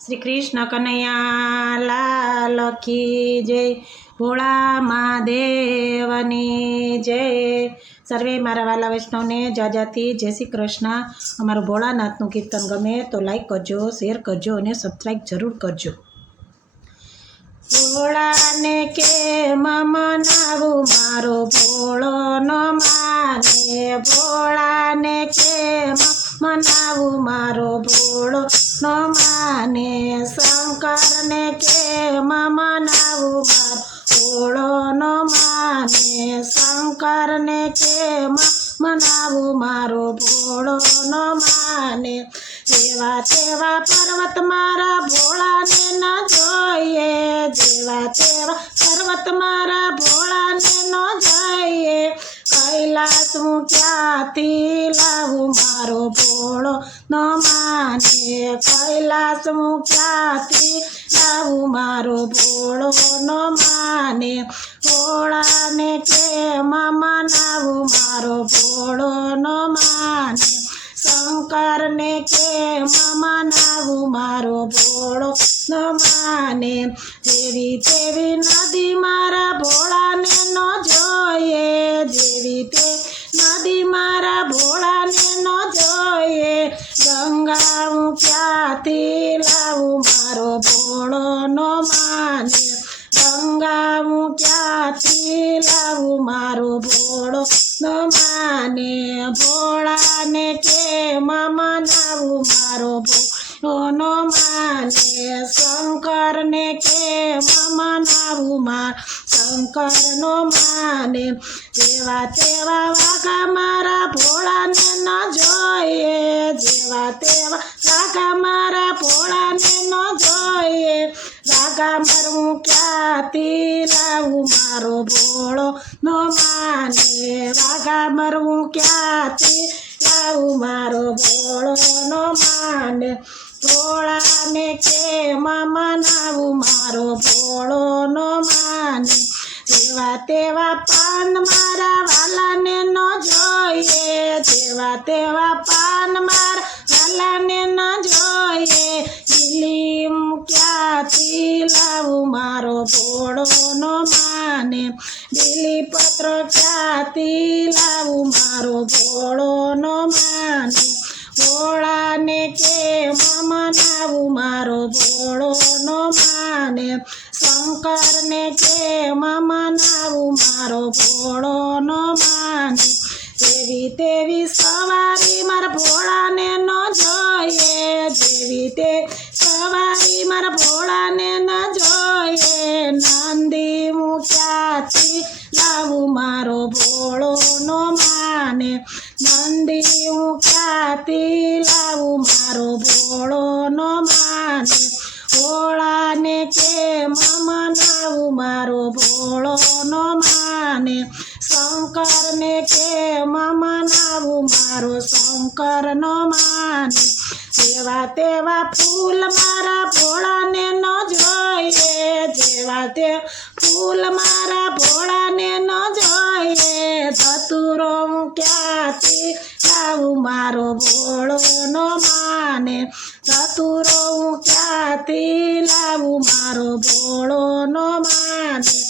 શ્રી કૃષ્ણ કનૈયા લાલ જય. ભોળા મહાદેવની જય. સર્વે મારા વાલા વૈષ્ણવને જાજાથી જય શ્રી કૃષ્ણ. અમારું ભોળાનાથનું કીર્તન ગમે તો લાઈક કરજો શેર કરજો અને સબસ્ક્રાઈબ જરૂર કરજો. ભોળાને કે મનાવું મારો ભોળો ન માને? ભોળાને કે મનાવું મારો ભોળો ન માને, શંકરને કે મનાવું મારો ભોળો ન માને, શંકરને કે મનાવું મારો ભોળો ન માને. જેવા તેવા પર્વત મારા ભોળાને ન જોઈએ, જેવા તેવા પર્વત મારા ભોળાને ન જોઈએ. કૈલાસ હું ક્યાંથી લાવું મારો ભોળો? ન માને. કૈલાસ હું ક્યાંથી લાવું મારો ભોળો? ન માને. ભોળાને કેમ મનાવું મારો ભોળો? ન માને. શંકરને કેમ મનાવું મારો ભોળો? ન માને. જેવી તેવી નદી મારા ભોળાને હું ક્યાંથી લાવું? મારો ભોળો ન માને, ભોળાને કેમ મનાવું મારો ભોળો ન માને, શંકરને કેમ મનાવું માર શંકર નો માને, જેવા તેવા વાઘા મારા ભોળાને ન જોઈએ, જેવા તેવા વાઘા મારા ભોળાને ન જોઈએ. વાઘા મરવું ક્યાંથી લાવું મારો ભોળો ન માને વાઘા મરવું ક્યાંથી લાવું મારો ભોળો ન માને ભોળાને કેમ મનાવું મારો ભોળો ન માને જેવા તેવા પાન મારા વાલાને ન જોઈએ જેવા તેવા પાન મારા વાલાને મારો નો માને. લીલી પત્ર ક્યાંથી લાવું? મારો ભોળો ન માને. ભોળાને કે મનાવું? મારો ભોળો નો માને. શંકરને કે મનાવું? મારો ભોળો ન માને. જેવી તેવી સવારી મારા ભોળાને ન જોઈએ. જેવી તે સવારી મારા ભોળાને ન જોઈએ. નંદી હું ક્યાંથી લાવું મારો ભોળો નો માને. નંદી હું ક્યાંથી લાવું મારો ભોળો નો માને. ભોળાને કેમ મનાવું મારો ભોળો નો માને. શંકરને કે મનાવું મારો શંકર નો માને. જેવા તેવા ફૂલ મારા ભોળાને ન જોઈએ. જેવા તે ફૂલ મારા ભોળાને ન જોઈએ. ધતુરો હું ક્યાંથી લાવું મારો ભોળો ન માને? ધતુરો હું ક્યાંથી લાવું મારો ભોળો ન માને?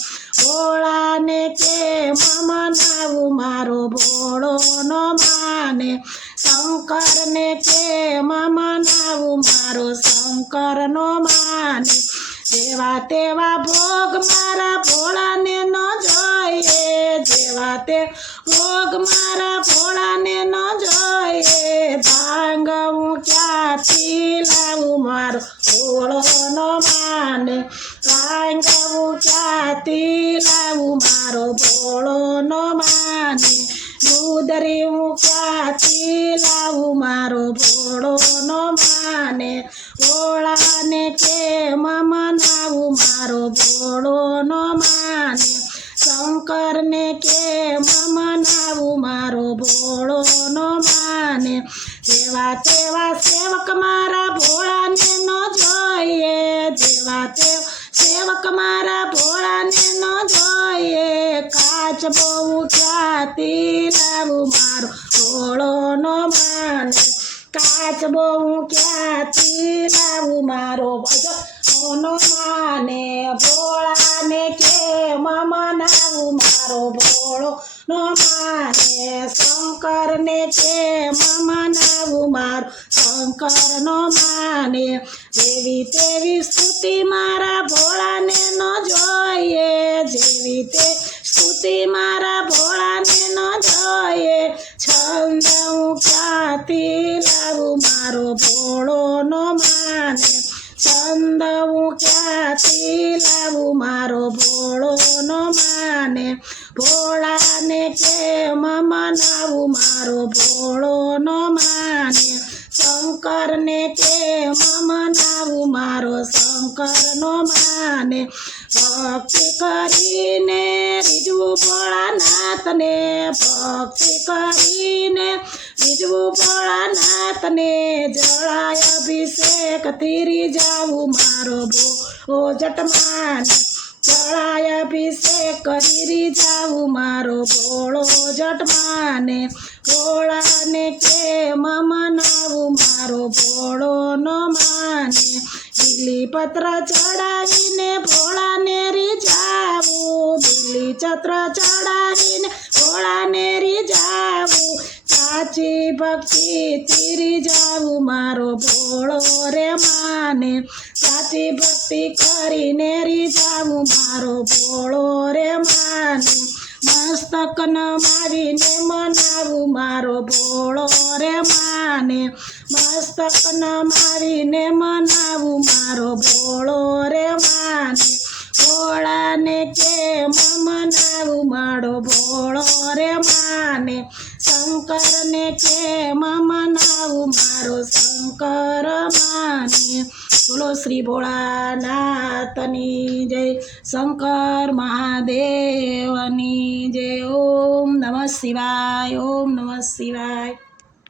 મનાવું મારો ભોળો ન માને. શંકરને કેમ મનાવું, મારો શંકર નો માને. જેવા તેવા ભોગ મારા ભોળાને ન જોઈએ. જેવા તે ભોગ મારા ભોળાને ન જોઈએ. ભાંગ હું ક્યાંથી લાવું? મારો ભોળો ન માને. ભાંગ હું ક્યાંથી લાવું મારો ભોળો નો માને મુદરી હું ક્યાંથી લાવું? મારો ભોળો ન માને, ઓળાને કેમ મનાવું? મારો ભોળો નો માને, શંકરને કેમ મનાવું? મારો ભોળો ન માને, જેવા તેવા સેવક મારા ભોળાને ન જોઈએ, જેવા તેવા સેવક મારા બહુ ક્યાંથી લાવું મારો ભોળો ન માને. કાચ બહુ ક્યાંથી લાવું મારો ભજો ઓનો માને. ભોળાને કે મનાવું મારો ભોળો નો માને? શંકરને કે મનાવું મારો? શંકર નો માને. જેવી તેવી સ્તુતિ મારા ભોળાને ન જોઈએ. જેવી તે સ્તુતિ મારા ભોળાને ન જોઈએ. છંદ હું ક્યાંથી લાવું? મારો ભોળો નો માને. છંદ હું ક્યાંથી લાવું? મારો ભોળો નો માને. ભોળાને કેમ મનાવું? મારો ભોળો નો માને. શંકરને કેમ મનાવું? મારો શંકર નો માને. ભક્તિ કરીને ભોળાનાથને ભક્તિ કરીને બીજવું ભોળાનાથને જળાય અભિષેક તીરી જાવું મારો ભો જટમાન. જળાય અભિષેક કરી જાવું મારો ભોળો જટમાને. ભોળાને કે મનાવું મારો ભોળો ન માને? બીલી પત્ર ચડાવીને ચત્ર ચડાવીને ભોળાને રીજાવું સાચી ભક્તિ ચીરી જાવું, મારો ભોળો રે માને. સાચી ભક્તિ કરીને રીજાવું મારો ભોળો રે માને. મસ્તક નમાવીને મનાવું, મારો ભોળો રે માને. મસ્તક નમાવીને મનાવું, મારો ભોળો શંકરને કેમ મનાવું મારો શંકર માને. બોલો શ્રી ભોળાનાથની જય, શંકર મહાદેવની જય. ઓમ નમઃ શિવાય, ઓમ નમઃ શિવાય.